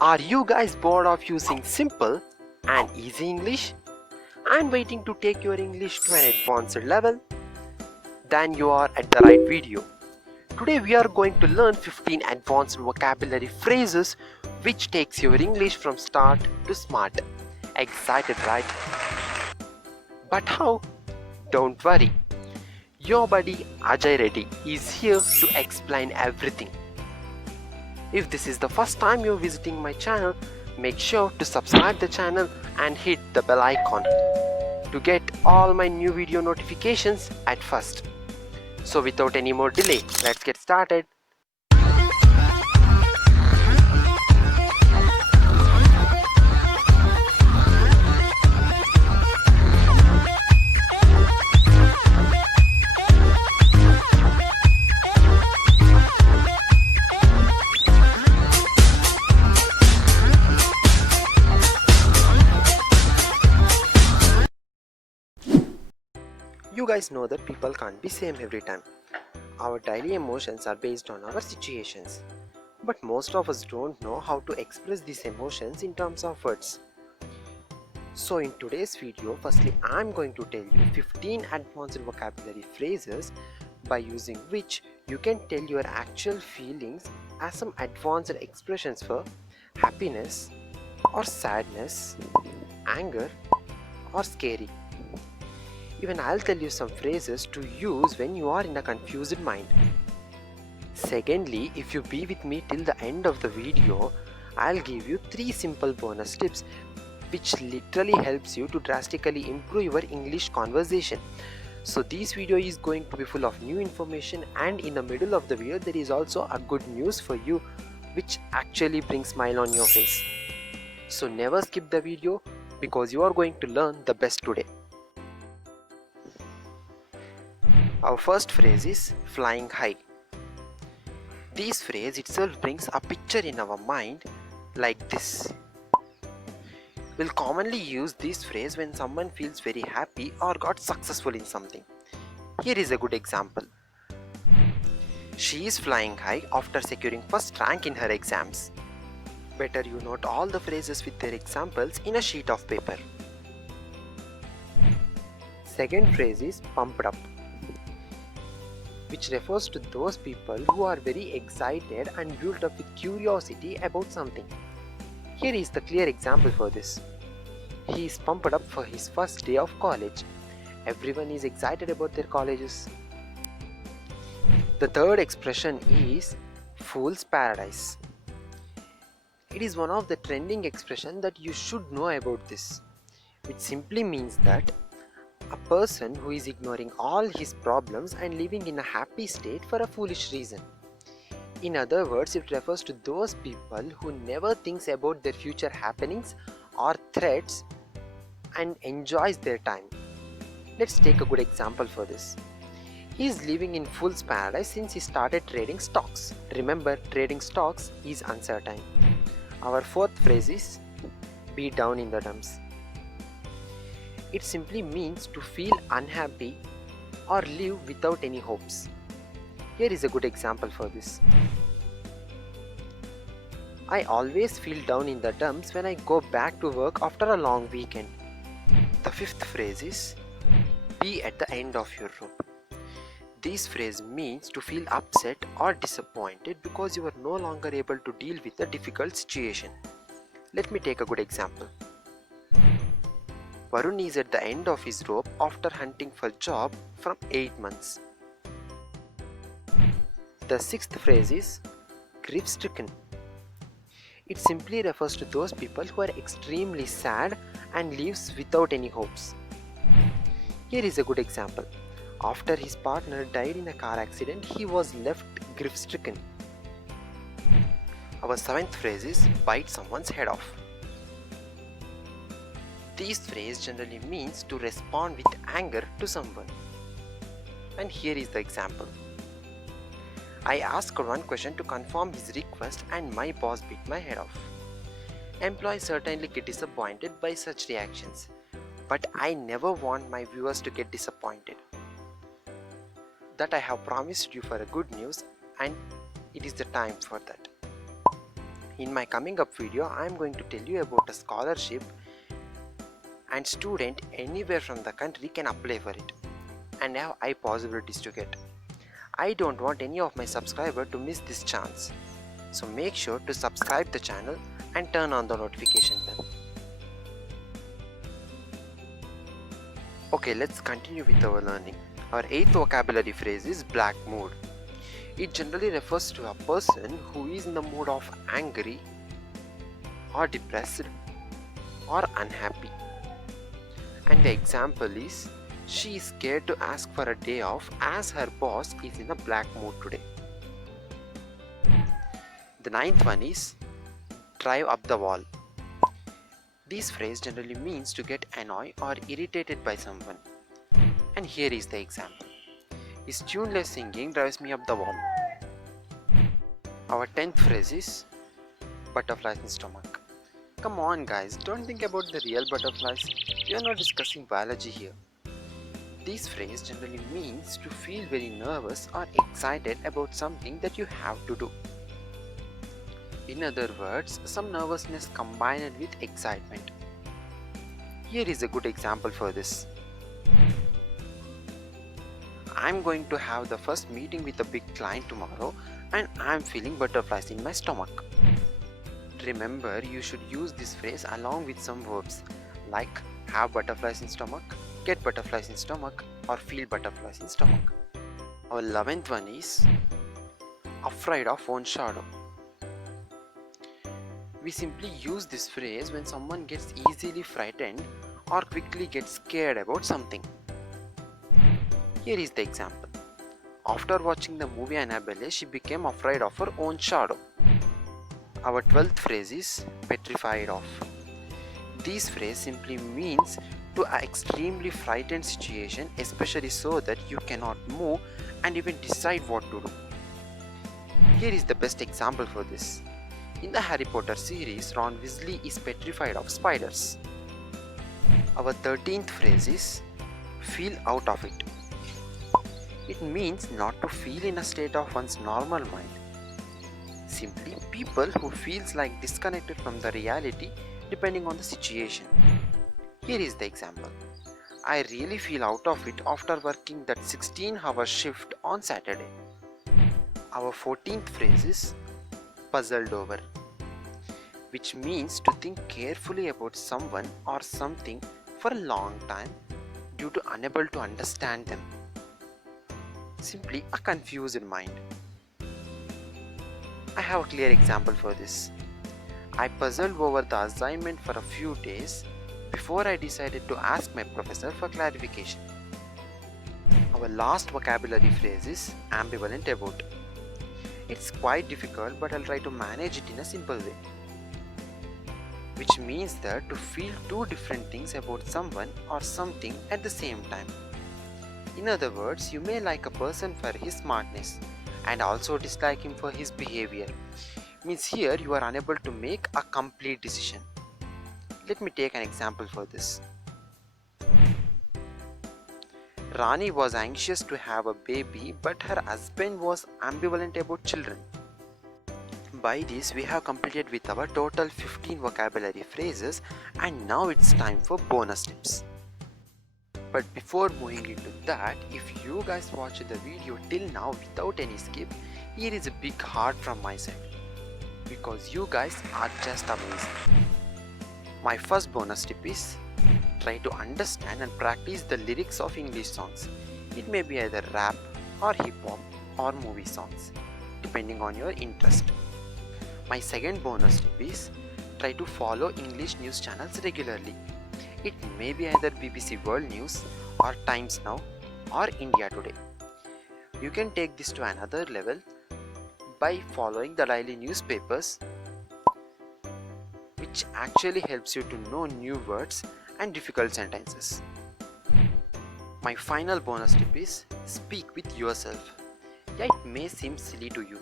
Are you guys bored of using simple and easy English and waiting to take your English to an advanced level? Then you are at the right video. Today we are going to learn 15 advanced vocabulary phrases which takes your English from start to smart. Excited, right? But how? Don't worry. Your buddy Ajay Reddy is here to explain everything. If this is the first time you're visiting my channel, make sure to subscribe the channel and hit the bell icon to get all my new video notifications at first. So without any more delay, let's get started. You guys know that people can't be same every time. Our daily emotions are based on our situations. But most of us don't know how to express these emotions in terms of words. So in today's video, firstly I'm going to tell you 15 advanced vocabulary phrases by using which you can tell your actual feelings as some advanced expressions for happiness or sadness, anger or scary. Even I'll tell you some phrases to use when you are in a confused mind. Secondly, if you be with me till the end of the video, I'll give you 3 simple bonus tips which literally helps you to drastically improve your English conversation. So this video is going to be full of new information, and in the middle of the video there is also a good news for you which actually brings smile on your face. So never skip the video because you are going to learn the best today. Our first phrase is flying high. This phrase itself brings a picture in our mind like this. We'll commonly use this phrase when someone feels very happy or got successful in something. Here is a good example. She is flying high after securing first rank in her exams. Better you note all the phrases with their examples in a sheet of paper. Second phrase is pumped up, which refers to those people who are very excited and built up with curiosity about something. Here is the clear example for this. He is pumped up for his first day of college. Everyone is excited about their colleges. The third expression is fool's paradise. It is one of the trending expressions that you should know about this, which simply means that a person who is ignoring all his problems and living in a happy state for a foolish reason. In other words, it refers to those people who never thinks about their future happenings or threats and enjoys their time. Let's take a good example for this. He is living in fool's paradise since he started trading stocks. Remember, trading stocks is uncertain. Our fourth phrase is be down in the dumps. It simply means to feel unhappy or live without any hopes. Here is a good example for this. I always feel down in the dumps when I go back to work after a long weekend. The fifth phrase is be at the end of your rope. This phrase means to feel upset or disappointed because you are no longer able to deal with a difficult situation. Let me take a good example. Varun is at the end of his rope after hunting for a job from 8 months. The sixth phrase is grief-stricken. It simply refers to those people who are extremely sad and lives without any hopes. Here is a good example. After his partner died in a car accident, he was left grief-stricken. Our seventh phrase is bite someone's head off. This phrase generally means to respond with anger to someone. And here is the example. I asked one question to confirm his request and my boss bit my head off. Employees certainly get disappointed by such reactions, but I never want my viewers to get disappointed. That I have promised you for a good news, and it is the time for that. In my coming up video, I am going to tell you about a scholarship and student anywhere from the country can apply for it and have high possibilities to get. I don't want any of my subscribers to miss this chance. So make sure to subscribe the channel and turn on the notification bell. Okay, let's continue with our learning. Our 8th vocabulary phrase is black mood. It generally refers to a person who is in the mood of angry or depressed or unhappy. And the example is, she is scared to ask for a day off as her boss is in a black mood today. The 9th one is drive up the wall. This phrase generally means to get annoyed or irritated by someone. And here is the example. His tuneless singing drives me up the wall. Our 10th phrase is butterflies in stomach. Come on guys, don't think about the real butterflies. We are not discussing biology here. This phrase generally means to feel very nervous or excited about something that you have to do. In other words, some nervousness combined with excitement. Here is a good example for this. I'm going to have the first meeting with a big client tomorrow and I'm feeling butterflies in my stomach. Remember, you should use this phrase along with some verbs like have butterflies in stomach, get butterflies in stomach, or feel butterflies in stomach. Our 11th one is afraid of own shadow. We simply use this phrase when someone gets easily frightened or quickly gets scared about something. Here is the example. After watching the movie Annabelle, she became afraid of her own shadow. Our 12th phrase is petrified of. This phrase simply means to an extremely frightened situation, especially so that you cannot move and even decide what to do. Here is the best example for this. In the Harry Potter series, Ron Weasley is petrified of spiders. Our 13th phrase is feel out of it. It means not to feel in a state of one's normal mind. Simply people who feels like disconnected from the reality depending on the situation. Here is the example. I really feel out of it after working that 16-hour shift on Saturday. Our 14th phrase is puzzled over, which means to think carefully about someone or something for a long time due to unable to understand them. Simply a confused mind. I have a clear example for this. I puzzled over the assignment for a few days before I decided to ask my professor for clarification. Our last vocabulary phrase is ambivalent about. It's quite difficult, but I'll try to manage it in a simple way. Which means that to feel two different things about someone or something at the same time. In other words, you may like a person for his smartness and also dislike him for his behavior. Means here you are unable to make a complete decision. Let me take an example for this. Rani was anxious to have a baby, but her husband was ambivalent about children. By this, we have completed with our total 15 vocabulary phrases, and now it's time for bonus tips. But before moving into that, if you guys watched the video till now without any skip, here is a big heart from my side, because you guys are just amazing. My first bonus tip is try to understand and practice the lyrics of English songs. It may be either rap or hip hop or movie songs, depending on your interest. My second bonus tip is try to follow English news channels regularly. It may be either BBC World News or Times Now or India Today. You can take this to another level by following the daily newspapers, which actually helps you to know new words and difficult sentences. My final bonus tip is speak with yourself. Yeah, it may seem silly to you,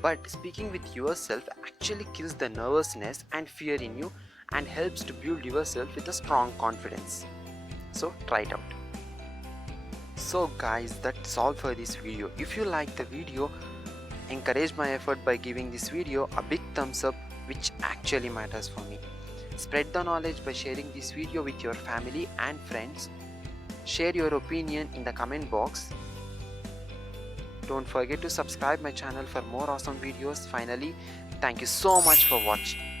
but speaking with yourself actually kills the nervousness and fear in you and helps to build yourself with a strong confidence. So try it out. So guys, that's all for this video. If you like the video, encourage my effort by giving this video a big thumbs up which actually matters for me. Spread the knowledge by sharing this video with your family and friends. Share your opinion in the comment box. Don't forget to subscribe my channel for more awesome videos. Finally, thank you so much for watching.